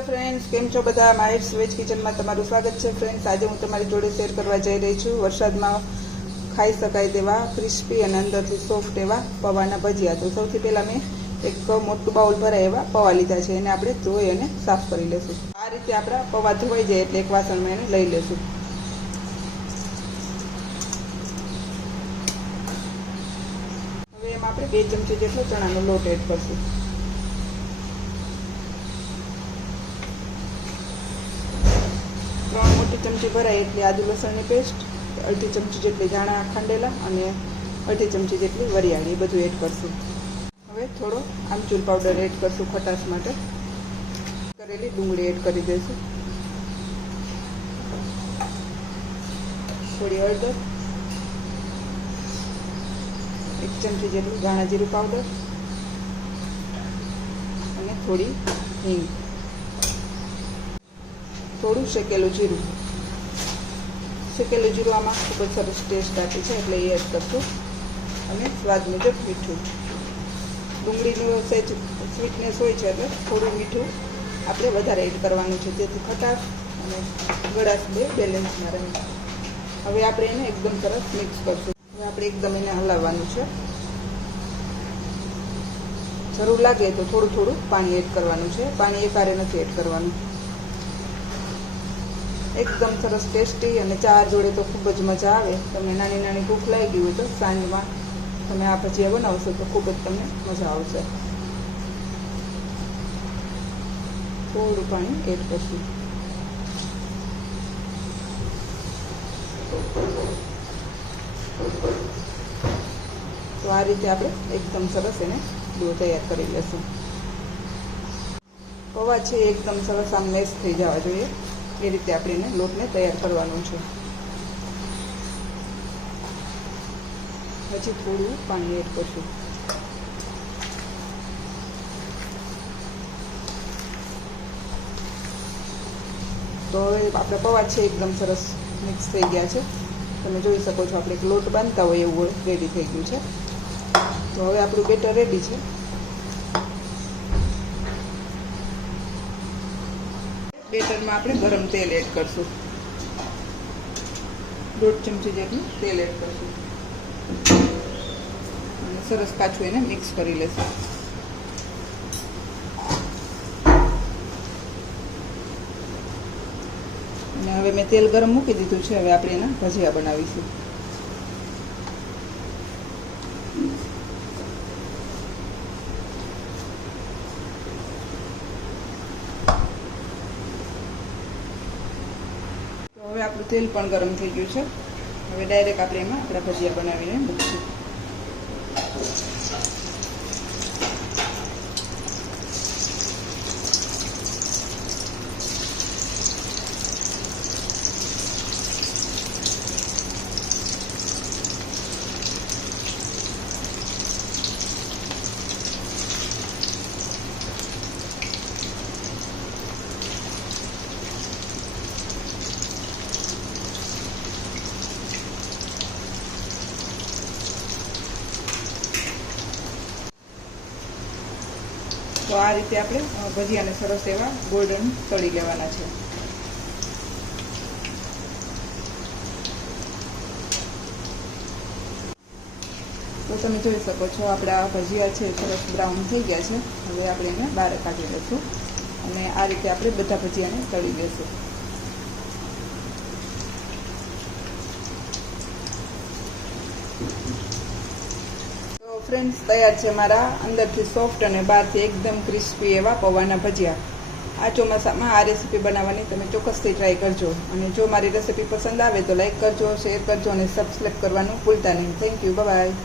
Hello friends, કેમ છો બધા? માહિર વેજ કિચનમાં તમારું સ્વાગત છે. ફ્રેન્ડ્સ, આજે હું તમારી જોડે શેર કરવા જઈ રહી છું વરસાદમાં ખાઈ શકાય તેવા ક્રિસ્પી અને અંદરથી સોફ્ટ એવા પૌવાના ભજીયા. તો સૌથી પહેલાં મેં એક મોટું બાઉલ ભરાય એવા પૌવા લીધા છે. એને આપણે ધોઈ અને સાફ કરી લેશું. આ રીતે આપણા પૌવા ધોવાઈ જાય એટલે એક વાસણમાં એને લઈ લેશું. હવે એમાં આપણે 2 ચમચી જેટલો ચણાનો લોટ એડ કરશું. મોટી ચમચી ભરાય એટલે આદુ લસણની પેસ્ટ, અડધી ચમચી જેટલી ધાણા ખાંડેલા અને અડધી ચમચી જેટલી વરિયાળી, એ બધું એડ કરશું. હવે થોડો આમચૂર પાવડર એડ કરશું ખટાશ માટે. કરેલી ડુંગળી એડ કરી દઈશું. થોડી હળદર, 1 ચમચી જેટલું ધાણા જીરું પાવડર અને થોડી હિંગ, થોડું શેકેલું જીરું. શેકેલું જીરું આમાં ખૂબ જ સરસ ટેસ્ટ આપે છે એટલે એ એડ કરશું. અને સ્વાદ મુજબ મીઠું. ડુંગળીનું સહેજ સ્વીટનેસ હોય છે એટલે થોડું મીઠું આપણે વધારે એડ કરવાનું છે, જેથી ખટાશ અને ગળાશ બે બેલેન્સમાં રહે. હવે આપણે એને એકદમ સરસ મિક્સ કરશું. હવે આપણે એકદમ એને હલાવવાનું છે. જરૂર લાગે તો થોડું થોડું પાણી એડ કરવાનું છે. પાણી એકારે નથી એડ કરવાનું. એકદમ સરસ ટેસ્ટી અને ચા જોડે તો ખૂબ જ મજા આવે. તમને નાની નાની ભૂખ લાગી હોય તો સાંજમાં તમે આ ભજીયા બનાવશો તો ખૂબ જ તમને મજા આવશે. થોડું પાણી એડ કરશું. તો આ રીતે આપણે એકદમ સરસ એને ડો તૈયાર કરી લેશું. પૌવા છે એકદમ સરસ આમ મેશ થઈ જવા જોઈએ એ રીતે આપણે એને લોટને તૈયાર કરવાનું છે. પછી થોડું પાણી એડ કરશું. તો હવે આપણે પૌવા છે એકદમ સરસ મિક્સ થઈ ગયા છે. તમે જોઈ શકો છો આપણે એક લોટ બાંધતા હોય એવું રેડી થઈ ગયું છે. તો હવે આપણું બેટર રેડી છે. બેટરમાં આપણે ગરમ તેલ એડ કરશું. 1.5 ચમચી જેટલું તેલ એડ કરશું અને સરસ પાછું એને મિક્સ કરી લેશું. અને હવે મેં તેલ ગરમ મૂકી દીધું છે. હવે આપણે એના ભજીયા બનાવીશું. હવે આપણું તેલ પણ ગરમ થઈ ગયું છે. હવે ડાયરેક્ટ આપણે એમાં આપણા ભજીયા બનાવીને મૂકીશું. તો આ રીતે આપણે ભજીયાને સરસ એવા ગોલ્ડન તળી લેવાના છે. તો તમે જોઈ શકો છો આપણા ભજીયા છે સરસ બ્રાઉન થઈ ગયા છે. હવે આપણે એને બહાર કાઢી લઈશું અને આ રીતે આપણે બધા ભજીયાને તળી લઈશું. ફ્રેન્ડ્સ, તૈયાર છે મારા અંદરથી સોફ્ટ અને બહારથી એકદમ ક્રિસ્પી એવા પૌવાના ભજીયા. આ ચોમાસામાં આ રેસીપી બનાવવાની તમે ચોક્કસથી ટ્રાય કરજો. અને જો મારી રેસીપી પસંદ આવે તો લાઈક કરજો, શેર કરજો અને સબસ્ક્રાઈબ કરવાનું ભૂલતા નહીં. Thank you. બાય.